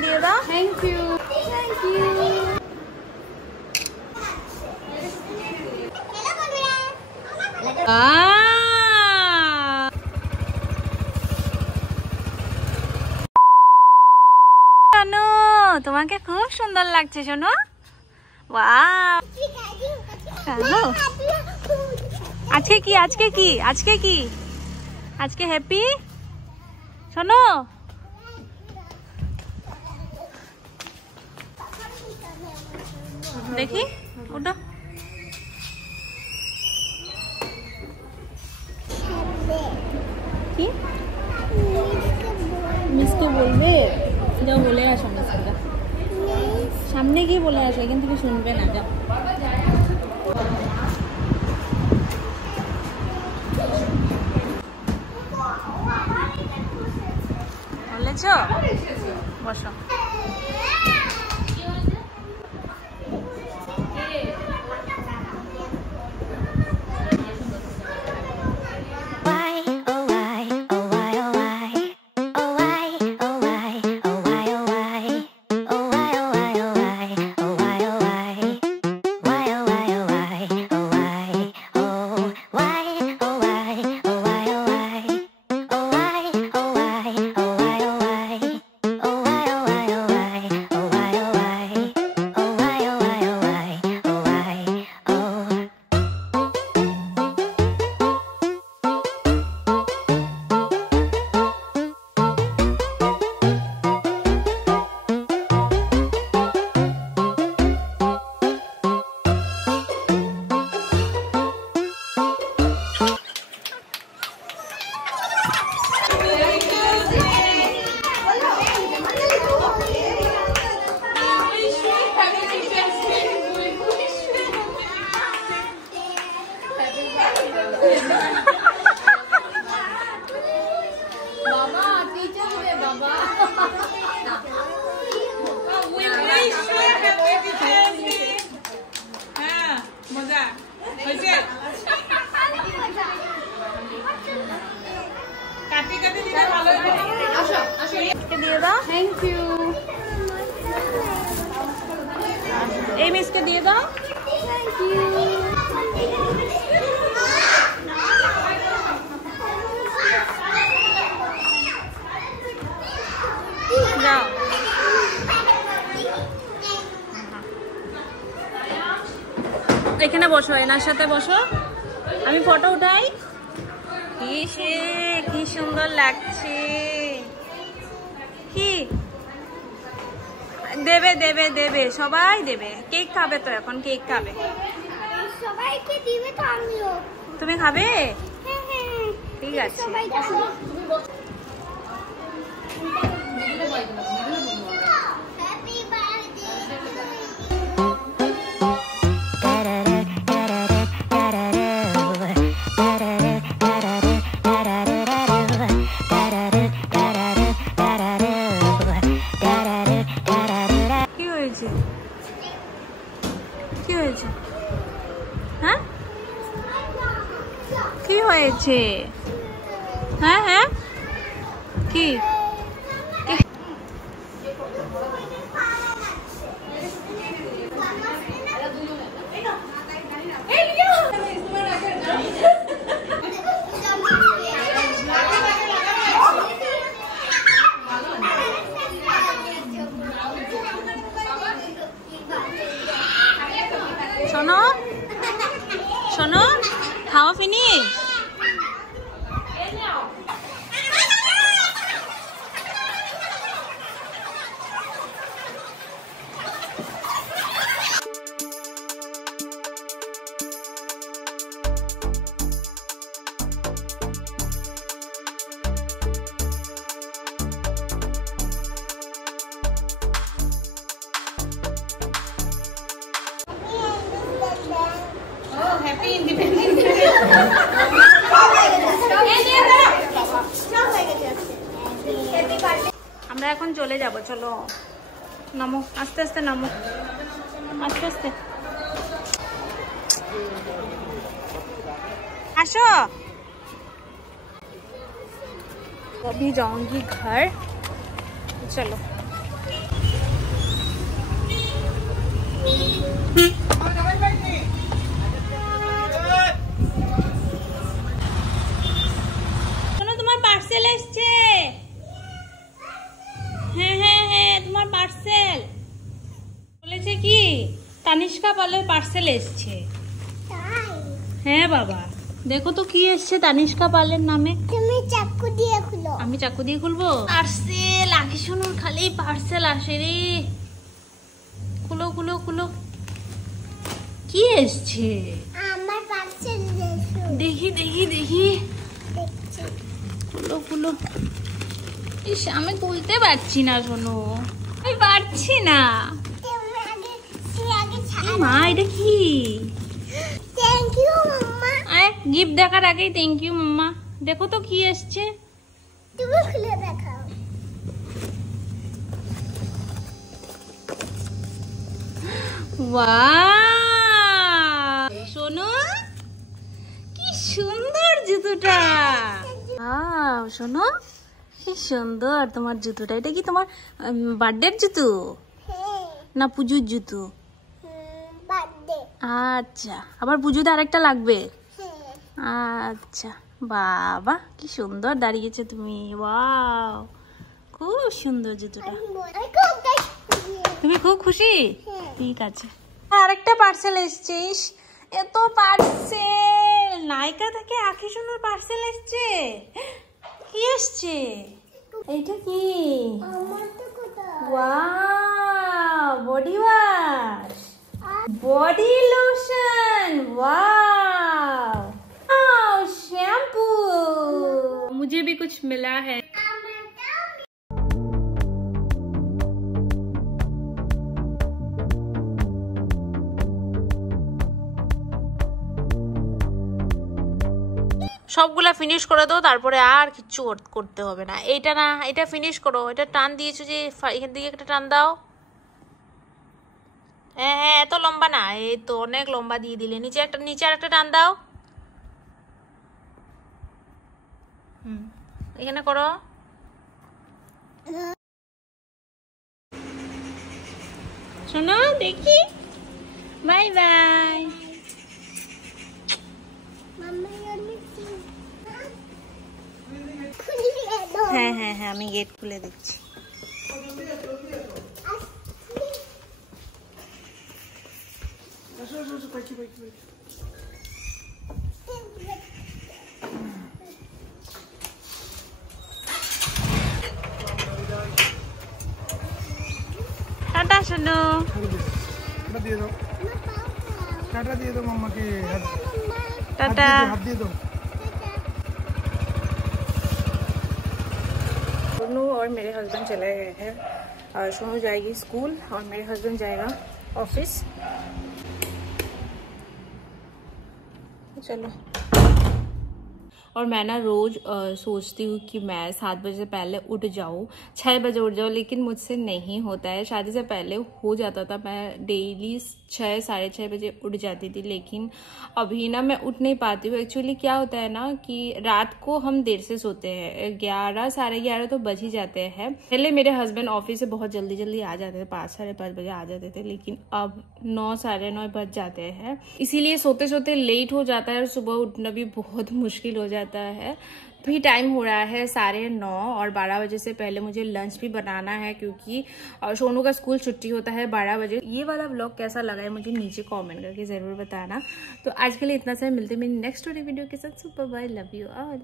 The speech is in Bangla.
দিয়ে দাও। Thank you. Thank you. শোনো, তোমাকে খুব সুন্দর লাগছে শোনো। ওয়াও, আজকে কি আজকে কি আজকে কি আজকে হ্যাপি শোনো। দেখি ওটা কি মিসকে বলবে, যাও বলে আসো মিসকে, সামনে গিয়ে বলে আসো, এখান থেকে শুনবে না। যাও বলেছ, বসো। দিয়ে দাও। Thank you. এই মিসকে দিয়ে দাও। Thank you. যাও এখানে বসো, এনার সাথে বসো, আমি ফটো উঠাই। কি সুন্দর লাগছে। কি দেবে দেবে দেবে, সবাই দেবে। কেক খাবে তো, এখন কেক খাবে। সবাইকে দিবে তো আমিও। তুমি খাবে? হ্যাঁ হ্যাঁ ঠিক আছে। কি হয়েছে? হ্যাঁ কি হয়েছে? হ্যাঁ হ্যাঁ কি? শোনো শোনো, খাওয়া ফিনিশ? Happy Independence Day. আমরা এখন চলে যাব, চলো নামো, আস্তে আস্তে নামো, আস্তে আস্তে আসো। अभी जाऊंगी घर, चलो। শোনো, তোমার পার্সেল এসছে। হ্যাঁ, তোমার পার্সেল বলেছে কি তানিষ্কা পালের পার্সেল এসছে। হ্যাঁ বাবা, দেখো তো কি এসছে তানিষ্কা পালের নামে। তুমি চাকু দিয়ে খুলো। আমি চাকু দিয়ে খুলবো? পার্সেল আগে শুনুন, খালি পার্সেল আসে রে। খুলো খুলো খুলো, কি এসছে? আমার পার্সেল দেখি দেখি দেখি, খুলো খুলো। ইস, আমি খুলতে পারছি না, শোনো, আমি পারছি না। মা, এটা কি? Thank you mamma. গিফট দেখার আগেই থ্যাংক ইউ মাম্মা। দেখো তো কি এসছে। তুমি খুলে দেখাও। ওয়াও, শোনো কি সুন্দর জুতোটা। ওয়াও, শোনো কি সুন্দর তোমার জুতোটা। এটা কি তোমার বার্থডের জুতো না পুজোর জুতো? বার্থডে। আচ্ছা, আবার পুজোতে আরেকটা লাগবে। আচ্ছা, বাবা কি সুন্দর দাঁড়িয়েছে তুমি। ওয়াও, খুব সুন্দর জুতোটা। তুমি খুব খুশি? ঠিক আছে। আরেকটা পার্সেল এসছে। এত পার্সেল, নায়িকা থেকে আখি সোনার পার্সেল এসছে। কি এসছে? এইটা কি? Wow, body wash, body lotion, wow, shampoo. मुझे भी कुछ मिला है। সবগুলা ফিনিশ করে দাও, তারপরে আর কিছু করতে হবে না। এইটা না, এটা ফিনিশ করো। এটা টান দিয়েছো যে, এখান থেকে একটা টান দাও। হ্যাঁ, এত লম্বা না, এই তো অনেক লম্বা দিয়ে দিলে। নিচে আর একটা টান দাও। এখানে করো। শোনো, দেখি। Bye bye. হ্যাঁ, আমি গেট খুলে দিচ্ছি। टाटा सुनो, टाटा दिए दो मम्मा के। टाटा। हाथ दे दो। सोनू और मेरे हस्बैंड चले गए हैं, और सोनू जाएगी स्कूल और मेरे हस्बैंड जाएगा ऑफिस। चलो। और मैं ना रोज सोचती हूँ कि मैं 7 बजे से पहले उठ जाऊँ, 6 बजे उठ जाऊँ, लेकिन मुझसे नहीं होता है। शादी से पहले हो जाता था, मैं डेली 6 साढ़े 6 बजे उठ जाती थी, लेकिन अभी ना मैं उठ नहीं पाती हूँ। एक्चुअली क्या होता है ना कि रात को हम देर से सोते हैं, 11 साढ़े 11 तो बज ही जाते हैं। पहले मेरे हस्बैंड ऑफिस से बहुत जल्दी जल्दी आ जाते थे, 5 साढ़े 5 बजे आ जाते थे, लेकिन अब 9 साढ़े 9 बज जाते हैं। इसीलिए सोते सोते लेट हो जाता है और सुबह उठना भी बहुत मुश्किल हो जाता है। भी टाइम हो रहा है 9:30 और 12 बजे से पहले मुझे लंच भी बनाना है, क्योंकि सोनू का स्कूल छुट्टी होता है 12 बजे। ये वाला व्लॉग कैसा लगा है मुझे नीचे कमेंट करके ज़रूर बताना। तो आज के लिए इतना सा, मिलते हैं मेरी नेक्स्ट वीडियो के साथ। Super bye, love you all.